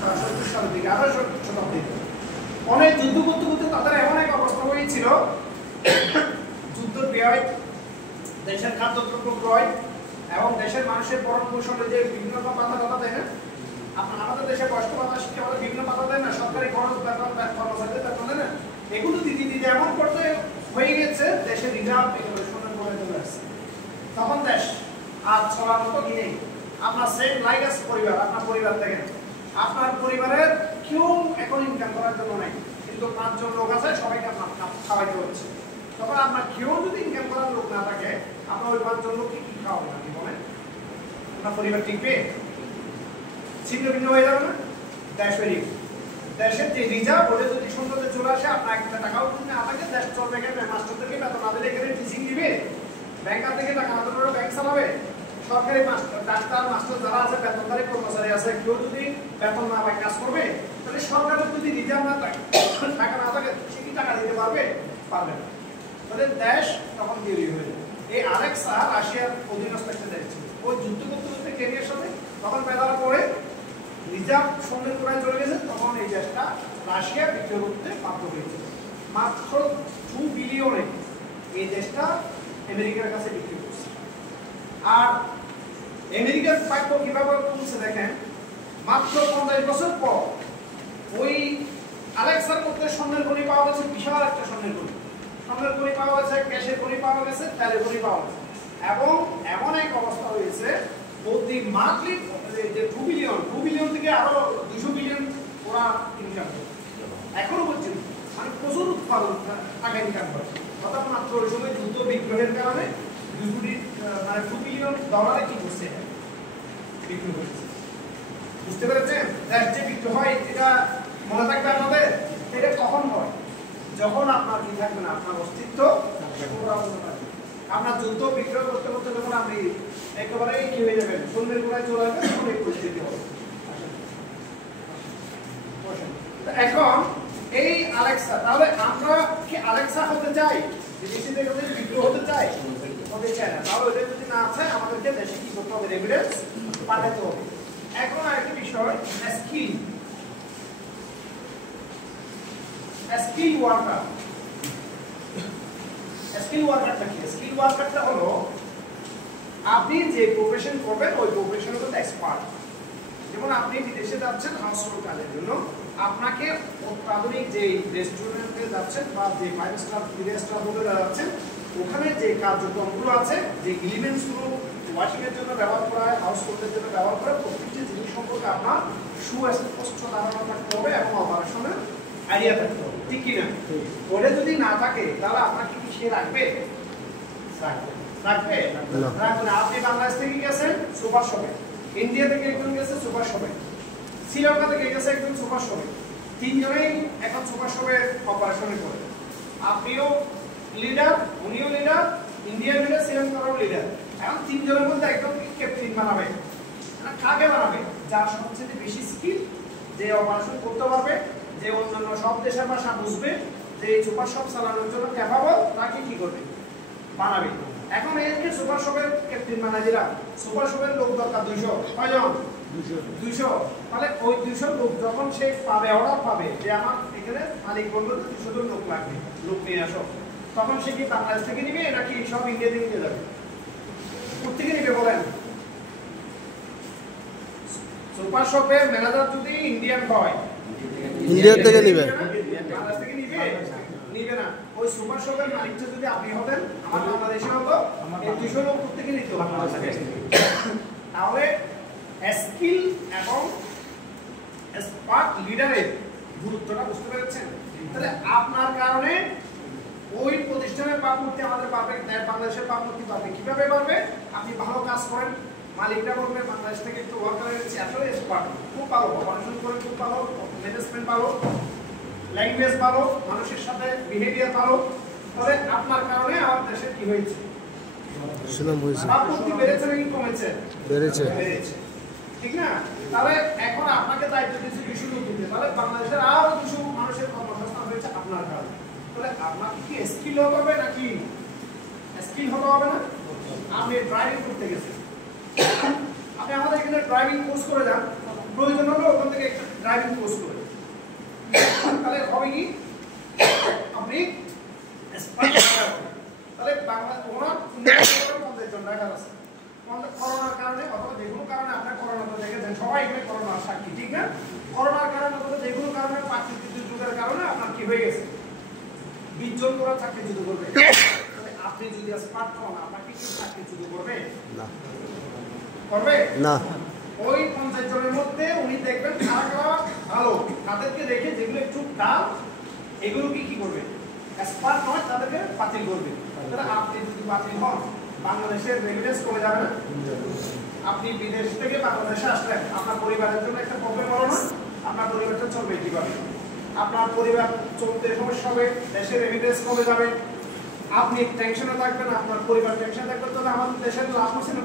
70 সালের দিকে 18 শতাব্দীতে অনেক যুদ্ধ করতে করতে তাদের এমন এক অবস্থা হয়েছিল, যুদ্ধ ব্যয়, দেশের খাদ্যদ্রব্য ক্রয় এবং দেশের মানুষের ভরণ পোষণে যে বিভিন্ন পাতা দেয় না, আমাদের দেশে বয়স্ক ভাতা শিক্ষা ভাতা বিভিন্ন পাতা দেয় না, সরকারি খরচ বেতন কর্মচারীদের বেতন দেয় না, এগুলো দিতে দিতে এমন পর্যায়ে হয়ে গেছে দেশের রিজার্ভ একেবারে শূন্যের পরে চলে আসছে। তখন দেশ আর চলার মতো কি নেই। আপনার সেম লাইক আস পরিবার, আপনার পরিবার থেকে আপনার পরিবারের কেউ এখন ইনকাম করার জন্য নাই, কিন্তু 5 জন লোক আছে, সবাইকে আপনার খাওয়াইতে হচ্ছে। তখন আপনার কেউ যদি ইনকাম করার লোক না থাকে, আপনার ওই 5 জন লোককে কি খাওয়াবেন আপনি বলেন? আপনার পরিবার টিকবে? ছিন্ন ভিন্ন হয়ে যাবে না? দেশ হয়ে যাবে। দেশের যে রিজার্ভ ওটা যদি শূন্যতে চলে আসে, আপনার একটা টাকাও যদি না থাকে, দেশ চলবে কেমনে? মাস্টারদেরকে বেতন না দিলে এখানে টিচিং দিবে, ব্যাংকার থেকে টাকা না দিলে ব্যাংক চালাবে, সরকারি মাস্টার ডাক্তার মাস্টার যারা আছে বেতনধারী কর্মচারী আছে, কেউ যদি বেতন না পায় কাজ করবে? তাহলে সরকারের যদি রিজার্ভ না থাকে, টাকা না থাকে, সে কি টাকা দিতে পারবে? পারবে না। তাহলে দেশ তখন তৈরি হয়ে যাবে। এই আলেক্সা রাশিয়ার অধীনস্থ একটা দেশ ছিল, ওই যুদ্ধ করতে করতে কেনিয়ার সাথে তখন বেদার পরে রিজার্ভ সন্ধ্যের কোনায় চলে গেছে, তখন এই দেশটা রাশিয়া বিক্রয় করতে বাধ্য হয়েছে। মাত্র 2 বিলিয়নে এই দেশটা আমেরিকার কাছে বিক্রি করছে। আর আমেরিকার প্রাপ্য কিভাবে কমছে দেখেন, মাত্র 50 বছর পর ওই আলেক্সার মধ্যে স্বর্ণের খনি পাওয়া গেছে, বিশাল একটা স্বর্ণের খনি। স্বর্ণের খনি পাওয়া গেছে, গ্যাসের খনি পাওয়া গেছে, তেলের খনি পাওয়া গেছে, এবং এমন এক অবস্থা হয়েছে প্রতি মান্থলি যে 2 বিলিয়ন থেকে আরো 200 বিলিয়ন ওরা ইনকাম করে এখনো পর্যন্ত, মানে প্রচুর উৎপাদন টাকা ইনকাম করে। অর্থাৎ মাত্র ওই সময় যুদ্ধ বিগ্রহের কারণে 2 বিলিয়ন ডলারে কি করছে, বিক্রি করছে। বুঝতে পেরেছেন? দেশ যে বিক্রি হয় এটা মনে থাকবে আপনাদের, এটা কখন হয়? যখন আপনার কি থাকবে না, আপনার অস্তিত্ব আপনার যুদ্ধ বিক্রয় করতে করতে যখন আপনি একেবারে কি হয়ে যাবেন, শূন্যের গোড়ায় চলে আসবেন, তখন এই পরিস্থিতি হবে। এখন এই আলেক্সা, তাহলে আমরা কি আলেক্সা হতে চাই? বিদেশি থেকে বিক্রয় হতে চাই? হতে চাই না। তাহলে ওটা যদি না আছে, আমাদেরকে দেশে কি করতে হবে? রেভিডেন্স পাঠাতে হবে। এখন আরেকটা বিষয়, স্কিল ওয়ার্কার। স্কিল ওয়ার্কারটা কি? স্কিল ওয়ার্কারটা হলো আপনি যে প্রফেশন করবেন ওই প্রফেশনের মধ্যে এক্সপার্ট। যেমন আপনি বিদেশে যাচ্ছেন হাউসহোল্ড কাজের জন্য, আপনাকে অত্যাধুনিক যে রেস্টুরেন্টে যাচ্ছেন বা যে 5 স্টার 3 স্টার হোটেলে যাচ্ছেন, ওখানে যে কার্যক্রমগুলো আছে, যে এলিমেন্টসগুলো ওয়াশিং এর জন্য ব্যবহার করা হয়, হাউসহোল্ডের জন্য ব্যবহার করা, প্রত্যেকটি জিনিস সম্পর্কে আপনার সুস্পষ্ট ধারণা থাকতে হবে এবং অপারেশনের আইডিয়া থাকতে হবে, ঠিক কিনা? ওটা যদি না থাকে তাহলে আপনাকে কি সে রাখবে? রাখবে না। আপনি বাংলাদেশ থেকে গেছেন সুপার শপে, ইন্ডিয়া থেকে একজন গেছে সুপার শপে, শ্রীলঙ্কা থেকে গেছে একজন সুপার শপে, 3 জনেই এখন সুপার শপের অপারেশনে করে। আপনিও লিডার, উনিও লিডার, ইন্ডিয়ার লিডার, শ্রীলঙ্কারও লিডার। এখন 3 জনের মধ্যে একদম ক্যাপ্টেন বানাবে, কাকে বানাবে? যার সবচেয়ে বেশি স্কিল, যে অপারেশন করতে পারবে, যে অন্যান্য সব দেশের ভাষা বুঝবে, যে সুপার শপ চালানোর জন্য ক্যাপাবল, তাকে কি করবে? বানাবে। এখন এরকে সুপার শপের ক্যাপ্টেন ম্যানেজাররা, সুপার শপের লোক দরকার 200, কয়জন? 200। তাহলে ওই 200 লোক যখন সে পাবে, অর্ডার পাবে যে আমার এখানে মালিক বললো 200 জন লোক লাগবে, লোক নিয়ে আসো, তখন সে কি বাংলাদেশ থেকে নিবে নাকি সব ইন্ডিয়া থেকে নিয়ে যাবে? কোথেকে নিবে বলেন? সুপার শপের ম্যানেজার যদি ইন্ডিয়ান হয়, ইন্ডিয়া থেকে নিবে, বাংলাদেশ থেকে নিবে না। ওই সুপার শপের মালিকটা যদি আপনি হতেন, আমার বাংলাদেশে হতো, এই 200 লোক প্রত্যেকে নিত বাংলাদেশ থেকে। তাহলে স্কিল এবং এক্সপার্ট লিডারের গুরুত্বটা বুঝতে পেরেছেন? তাহলে আপনার কারণে ওই প্রতিষ্ঠানের ভাবমূর্তি আমাদের পাবে, বাংলাদেশের ভাবমূর্তি পাবে। কিভাবে পারবে? আপনি ভালো কাজ করেন, মালিকরা বলবে বাংলাদেশ থেকে একটু ওয়ার্কার এনেছি, আসলে এক্সপার্ট, খুব ভালো অপারেশন করে, খুব ভালো ম্যানেজমেন্ট, ভালো ল্যাঙ্গুয়েজ, ভালো মানুষের সাথে বিহেভিয়ার ভালো। তাহলে আপনার কারণে আমার দেশের কি হয়েছে? ভাবমূর্তি বেড়েছে নাকি কমেছে? বেড়েছে। ঠিক না? তাহলে এখন আপনাকে দায়িত্ব দিয়েছে 200 লোক দিতে, তাহলে বাংলাদেশের আরো 200 মানুষের কর্মসংস্থান হয়েছে আপনার কারণে। তাহলে আপনাকে কি স্কিল হতে হবে নাকি স্কিল হতে হবে না? আপনি ড্রাইভিং করতে গেছেন, আপনি আমাদের এখানে ড্রাইভিং কোর্স করে যান, প্রয়োজন হলে ওখান থেকে একটা ড্রাইভিং কোর্স করে, তাহলে হবে কি আপনি তাহলে বাংলা ওনার 50 জন রাখার আছে। করোনার কারণে অথবা যে কোনো কারণে আপনার করোনাটা দেখেছেন সবাই এখানে করোনার সাক্ষী, ঠিক না? করোনার কারণে অথবা যে কোনো কারণে প্রাকৃতিক দুর্যোগের কারণে আপনার কি হয়ে গেছে 20 জন করে চাকরিচ্যুত করবে। তাহলে আপনি যদি স্মার্ট হন আপনাকে কি চাকরিচ্যুত করবে? না করবে না। ওই 50 জনের মধ্যে উনি দেখবেন কারা কারা ভালো, তাদেরকে দেখে যেগুলো একটু ডাল এগুলোকে কি করবে স্মার্ট নয় তাদেরকে বাতিল করবে। তাহলে আপনি যদি বাতিল হন বাংলাদেশের রেমিটেন্স কমে যাবে না? আপনি বিদেশ থেকে বাংলাদেশে আসলেন, আপনার পরিবারের জন্য একটা প্রবলেম হলো না? আপনার পরিবারটা চলবে কিভাবে? আপনার পরিবার চলতে সমস্যা হবে, দেশের রেমিটেন্স কমে যাবে, আপনি টেনশনে থাকবেন, আপনার পরিবার টেনশনে থাকবেন। তাহলে আমাদের দেশের লাভ হচ্ছে না